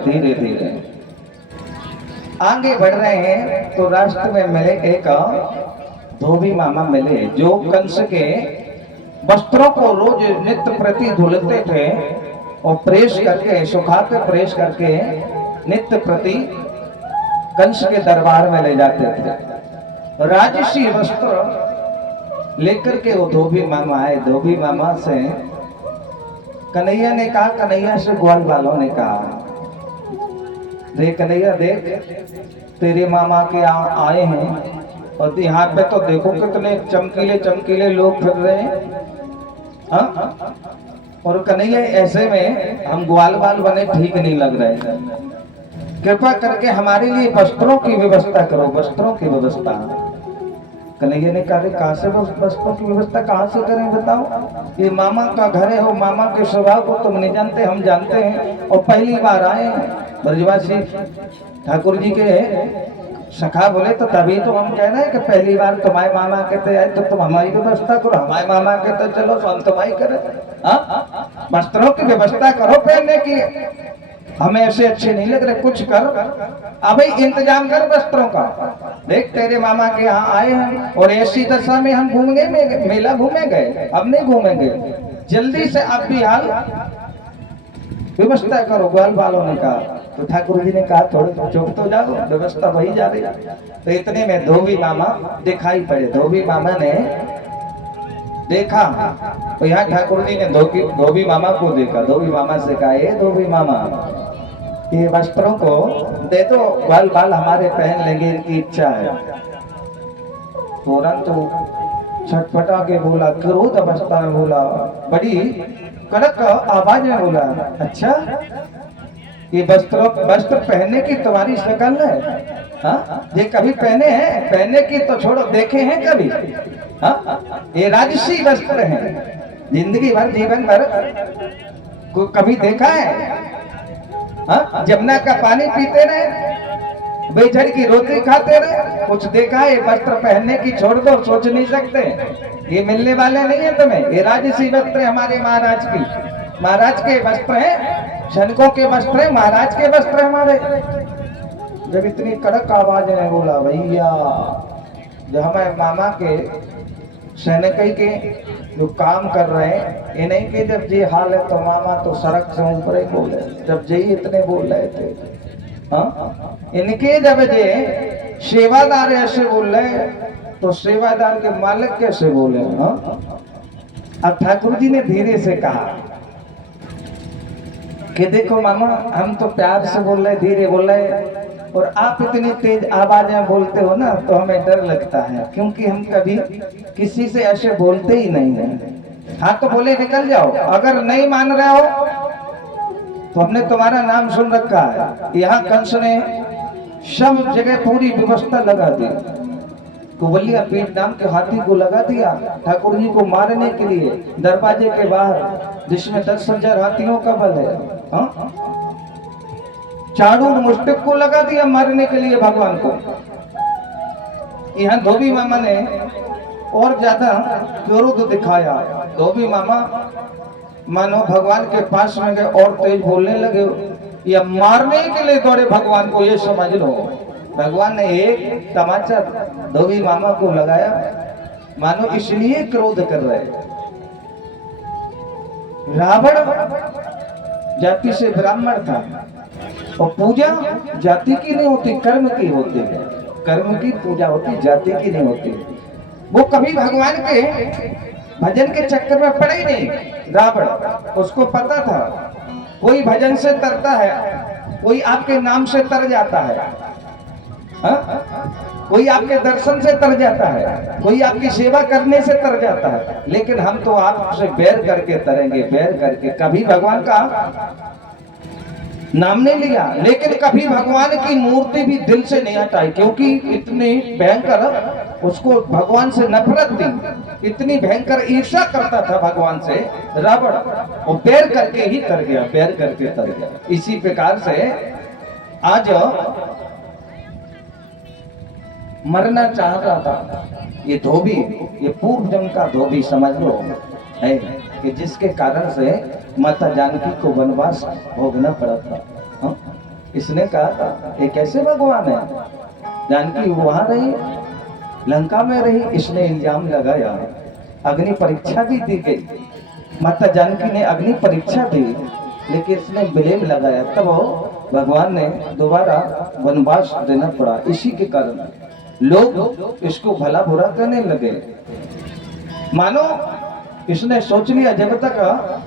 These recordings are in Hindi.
धीरे धीरे आगे बढ़ रहे हैं तो राष्ट्र में मिले एक धोबी मामा मिले जो कंस के वस्त्रों को रोज नित्य प्रति धुलते थे और प्रेस करके सुखा के प्रेस करके नित्य प्रति कंस के दरबार में ले जाते थे। राजसी वस्त्र लेकर के वो धोबी मामा आए। धोबी मामा से कन्हैया ने कहा, कन्हैया से ग्वाल वालों ने कहा, देख कन्हैया देख तेरे मामा के आए हैं और यहाँ पे तो देखो कितने चमकीले चमकीले लोग फिर रहे हैं। हाँ? और कन्हैया ऐसे में हम ग्वाल बाल बने ठीक नहीं लग रहे, कृपा करके हमारे लिए वस्त्रों की व्यवस्था करो, वस्त्रों की व्यवस्था। कन्हैया ने कहा, कहाँ से वस्त्रों की व्यवस्था कहाँ से करें बताओ, ये मामा का घर है, वो मामा के स्वभाव को तुम नहीं जानते, हम जानते हैं और पहली बार आए हैं। ब्रजवासी ठाकुर जी के सखा बोले तो तभी तो हम कह रहे हैं कि पहली बार तुम्हारे मामा कहते आए तो तुम हमारी व्यवस्था करो, हमारे मामा कहते चलो तो हम तुम्हारी करें। वस्त्रों की व्यवस्था करो पहनने की, हमें ऐसे अच्छे नहीं लग रहे, कुछ कर अभी इंतजाम कर वस्त्रों का। देख तेरे मामा के यहाँ आए हैं और ऐसी दशा में हम घूमेंगे, मेला घूमेंगे, अब नहीं घूमेंगे, जल्दी से आप भी हाल व्यवस्था करो। ग्वाल वालों ने कहा तो ठाकुर जी ने कहा थोड़े चुप तो जाओ, व्यवस्था वही जा रही। तो इतने में धोबी मामा दिखाई पड़े। धोबी मामा ने देखा तो यहाँ ठाकुर जी ने धोबी मामा को देखा। धोबी मामा से कहा, ये धोबी मामा ये वस्त्रों को दे दो, ग्वाल बाल हमारे पहन लेंगे, इनकी इच्छा है। फौरन तो छटपटा के बोला, क्रोध अवस्था में बोला, बड़ी कड़क आवाज में बोला, अच्छा ये वस्त्र पहनने की तुम्हारी शक्ल है? हाँ? ये कभी पहने हैं? पहनने की तो छोड़ो, देखे हैं कभी? हाँ? ये राजसी वस्त्र हैं, जिंदगी भर जीवन भर को कभी देखा है? हाँ? जमुना का पानी पीते रहे, बेचड़ की रोटी खाते रहे, कुछ देखा है? वस्त्र पहनने की छोड़ दो, सोच नहीं सकते, ये मिलने वाले नहीं है तुम्हें। ये राजसी वस्त्र है हमारे महाराज की, महाराज के वस्त्र हैं, सैनिकों के वस्त्र हैं, महाराज के वस्त्र हमारे। जब इतनी कड़क आवाज में बोला, भैया जो हमारे मामा के सैनिक के जो काम कर रहे हैं, इन्हीं के जब ये हाल है तो मामा तो सड़क से ऊपर ही बोले, जब जी इतने बोल रहे थे। हाँ? इनके जब ये सेवादार ऐसे बोल रहे तो सेवादार के मालिक कैसे बोले? हाँ? अब ठाकुर जी ने धीरे से कहा कि देखो मामा, हम तो प्यार से बोल रहे, धीरे बोल रहे, और आप इतनी तेज आवाज में बोलते हो ना तो हमें डर लगता है, क्योंकि हम कभी किसी से ऐसे बोलते ही नहीं है। हाँ तो बोले निकल जाओ, अगर नहीं मान रहे हो तो हमने तुम्हारा नाम सुन रखा है। यहाँ कंस ने सब जगह पूरी व्यवस्था लगा दी, कुबलिया पीठ नाम के हाथी को लगा दिया ठाकुर जी को मारने के लिए दरवाजे के बाहर, जिसमें 10,000 हाथियों का बल है। हाँ? चाणूर मुष्टिक को लगा दिया मारने के लिए भगवान को। यहाँ धोबी मामा ने और ज्यादा क्रोध दिखाया। धोबी मामा मानो भगवान के पास में गए और तेज बोलने लगे, या मारने के लिए दौड़े भगवान को, ये समझ लो। भगवान ने एक तमाचा धोबी मामा को लगाया, मानो इसलिए क्रोध कर रहे। रावण जाति से ब्राह्मण था और पूजा जाति की नहीं होती, कर्म की होती है। कर्म की पूजा होती, जाति की नहीं होती। वो कभी भगवान के भजन के चक्कर में पड़े ही नहीं। रावण, उसको पता था कोई भजन से तरता है, कोई आपके नाम से तर जाता है। हाँ? कोई आपके दर्शन से तर जाता है, कोई आपकी सेवा करने से तर जाता है, लेकिन हम तो आपसे बैर करके तरेंगे, बैर करके। कभी भगवान का नाम नहीं लिया, लेकिन कभी भगवान की मूर्ति भी दिल से नहीं हटाई, क्योंकि इतनी भयंकर उसको भगवान से नफरत थी, इतनी भयंकर ईर्ष्या करता था भगवान से रावण, वो बैर करके ही तर गया, बैर करके तर गया। इसी प्रकार से आज मरना चाह रहा था ये धोबी, ये पूर्व जन्म का धोबी समझ लो है, कि जिसके कारण से माता जानकी को वनवास भोगना पड़ा था। इसने कहा था ये कैसे भगवान है? जानकी वहां रही, लंका में रही, इसने इल्जाम लगाया। अग्नि परीक्षा भी दी गई, माता जानकी ने अग्नि परीक्षा दी, लेकिन इसने ब्लेम लगाया, तब भगवान ने दोबारा वनवास देना पड़ा। इसी के कारण लोग इसको भला बुरा कहने लगे। मानो इसने सोच लिया जब तक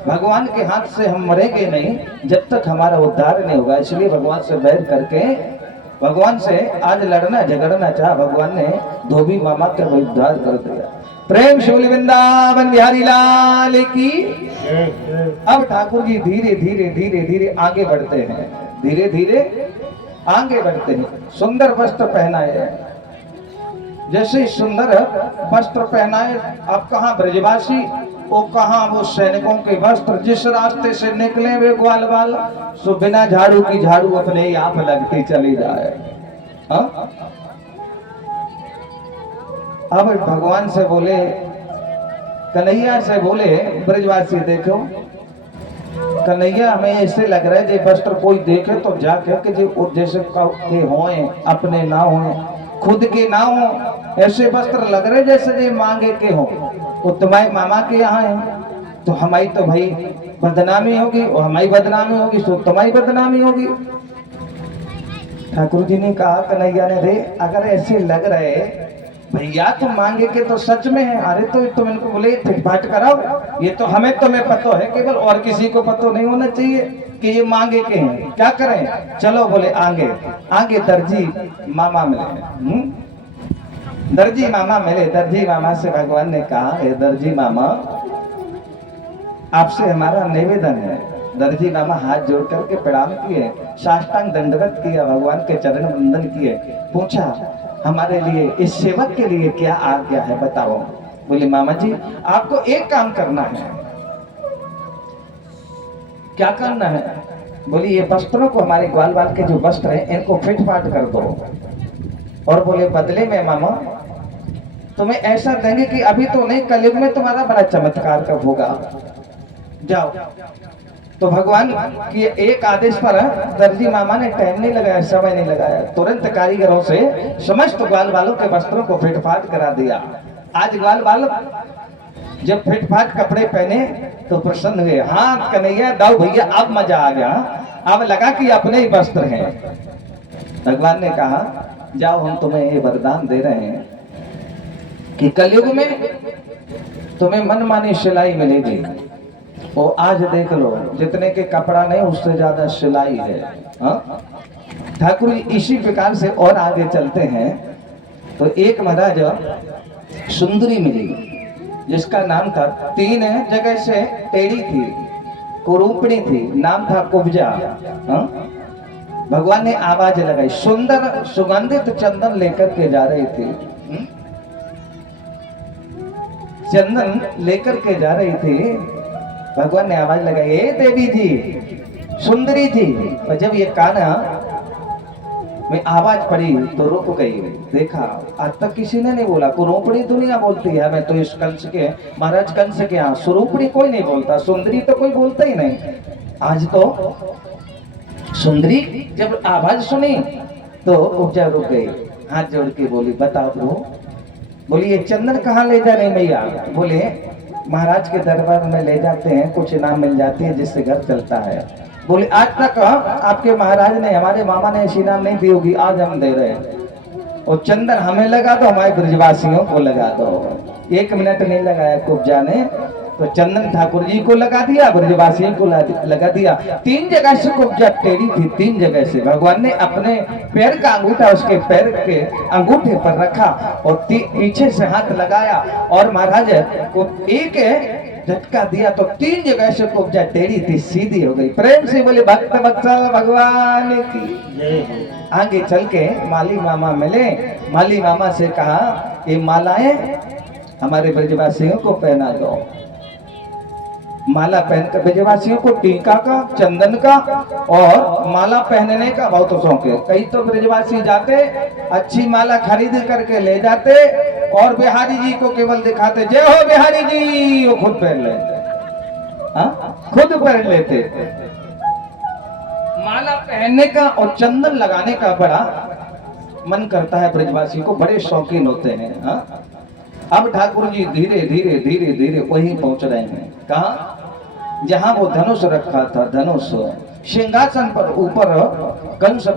भगवान के हाथ से हम मरेंगे नहीं, जब तक हमारा उद्धार नहीं होगा, इसलिए भगवान से बैर करके भगवान से आज लड़ना झगड़ना चाहा। भगवान ने धोबी मामा का उद्धार कर दिया। प्रेम शूल वृंदावन बिहारी लाल की। अब ठाकुर जी धीरे धीरे धीरे धीरे आगे बढ़ते हैं, धीरे धीरे आगे बढ़ते हैं। सुंदर वस्त्र पहनाए, जैसे सुंदर वस्त्र पहनाए। अब कहाँ ब्रजवासी, वो कहाँ वो सैनिकों के वस्त्र। जिस रास्ते से निकले वे ग्वाल बाल, सो बिना झाड़ू की झाड़ू अपने ही आप लगती चली जाए। हाँ? अब भगवान से बोले, कन्हैया से बोले ब्रजवासी, देखो कन्हैया हमें ऐसे लग रहा है जे वस्त्र कोई देखे तो जाके कि जो जैसे के होए अपने ना होए, खुद के ना हो, ऐसे वस्त्र लग रहे जैसे जे मांगे के हो। वो तुम्हारे मामा के यहाँ है तो हमारी तो भाई बदनामी होगी, और हमारी बदनामी होगी तो तुम्हारी बदनामी होगी। ठाकुर जी ने कहा, कन्हैया ने, रे अगर ऐसे लग रहे भैया तुम मांगे के तो सच में है, अरे तो तुम इनको बोले फिटफाट कराओ, ये तो हमें तुम्हें पता है केवल, और किसी को पता नहीं होना चाहिए कि ये मांगे के हैं। क्या करें? चलो बोले आगे आगे दर्जी मामा मिले। दर्जी मामा मिले। दर्जी मामा से भगवान ने कहा, हे दर्जी मामा आपसे हमारा निवेदन है। दर्जी मामा हाथ जोड़ करके प्रणाम किए, साष्टांग दंडवत किया, भगवान के चरण वंदन किए। पूछा, हमारे लिए इस सेवक के लिए क्या आज्ञा है बताओ। बोले मामा जी आपको एक काम करना है। क्या करना है? बोली ये वस्त्रों को, हमारे ग्वाल बाल के जो वस्त्र हैं इनको फिटफाट कर दो, और बोले बदले में मामा तुम्हें ऐसा देंगे कि अभी तो नहीं, कलयुग में तुम्हारा बड़ा चमत्कार का होगा, जाओ। तो भगवान की एक आदेश पर दर्जी मामा ने टाइम नहीं लगाया, समय नहीं लगाया, तुरंत कारीगरों से समस्त ग्वाल बालों के वस्त्रों को फिटफाट करा दिया। आज ग्वाल बाल जब फिटफाट कपड़े पहने तो प्रसन्न हुए। हाँ कन्हैया दाऊ भैया अब मजा आ गया, अब लगा कि अपने ही वस्त्र हैं। भगवान ने कहा, जाओ हम तुम्हें ये वरदान दे रहे हैं कि कलयुग में तुम्हें मनमानी सिलाई मिलेगी। वो आज देख लो, जितने के कपड़ा नहीं उससे ज्यादा सिलाई है। हाँ? ठाकुर इसी प्रकार से और आगे चलते हैं तो एक महाराज सुंदरी मिली, जिसका नाम था, 3 जगह से टेढ़ी थी, कुरूपणी थी, नाम था कुब्जा। हाँ? भगवान ने आवाज लगाई, सुंदर सुगंधित चंदन लेकर के जा रही थी। चंदन लेकर के जा रही थी। भगवान ने आवाज लगाई, ए देवी जी, सुंदरी जी। और जब ये काना में आवाज पड़ी तो रुक गई। देखा आज तक किसी ने नहीं बोला, कुरूपणी दुनिया बोलती है, मैं तो इस कंस के महाराज कंस के यहाँ स्वरूपणी कोई नहीं बोलता, सुंदरी तो कोई बोलता ही नहीं। आज तो सुंदरी जब आवाज सुनी तो उपजा रुक गई, हाथ जोड़ के बोली, बताओ वो। बोली ये चंदन कहाँ ले जा रहे मैया? बोले महाराज के दरबार में ले जाते हैं, कुछ इनाम मिल जाती है जिससे घर चलता है। बोले आज तक आपके महाराज ने, हमारे मामा ने ऐसी इनाम नहीं दी होगी, आज हम दे रहे हैं। और चंदन हमें लगा दो, हमारे ब्रजवासियों को लगा दो। 1 मिनट नहीं लगाया कुब्जा ने, तो चंदन ठाकुर जी को लगा दिया, ब्रजवासियों को लगा दिया। 3 जगह से कुब्जा टेढ़ी थी, 3 जगह से। भगवान ने अपने पैर का अंगूठा उसके पैर के अंगूठे पर रखा और पीछे से हाथ लगाया और महाराज को एक झटका दिया तो 3 जगह से कुब्जा टेढ़ी थी, सीधी हो गई। प्रेम से बोले भक्त वत्सल भगवान की। आगे चल के माली मामा मिले। माली मामा से कहा, ये मालाएं हमारे ब्रजवासियों को पहना दो। माला पहनकर ब्रजवासियों को टीका का, चंदन का और माला पहनने का बहुत शौक है। कई तो ब्रजवासी जाते अच्छी माला खरीद करके ले जाते और बिहारी जी को केवल दिखाते, जय हो बिहारी जी, वो खुद पहन लेते। खुद पहन लेते। माला पहनने का और चंदन लगाने का बड़ा मन करता है। ब्रजवासी को बड़े शौकीन होते हैं। हाँ? अब ठाकुर जी धीरे धीरे धीरे धीरे वहीं पहुंच रहे हैं। कहा? जहां वो धनुष रखा था, धनुष सिंहासन पर ऊपर कंस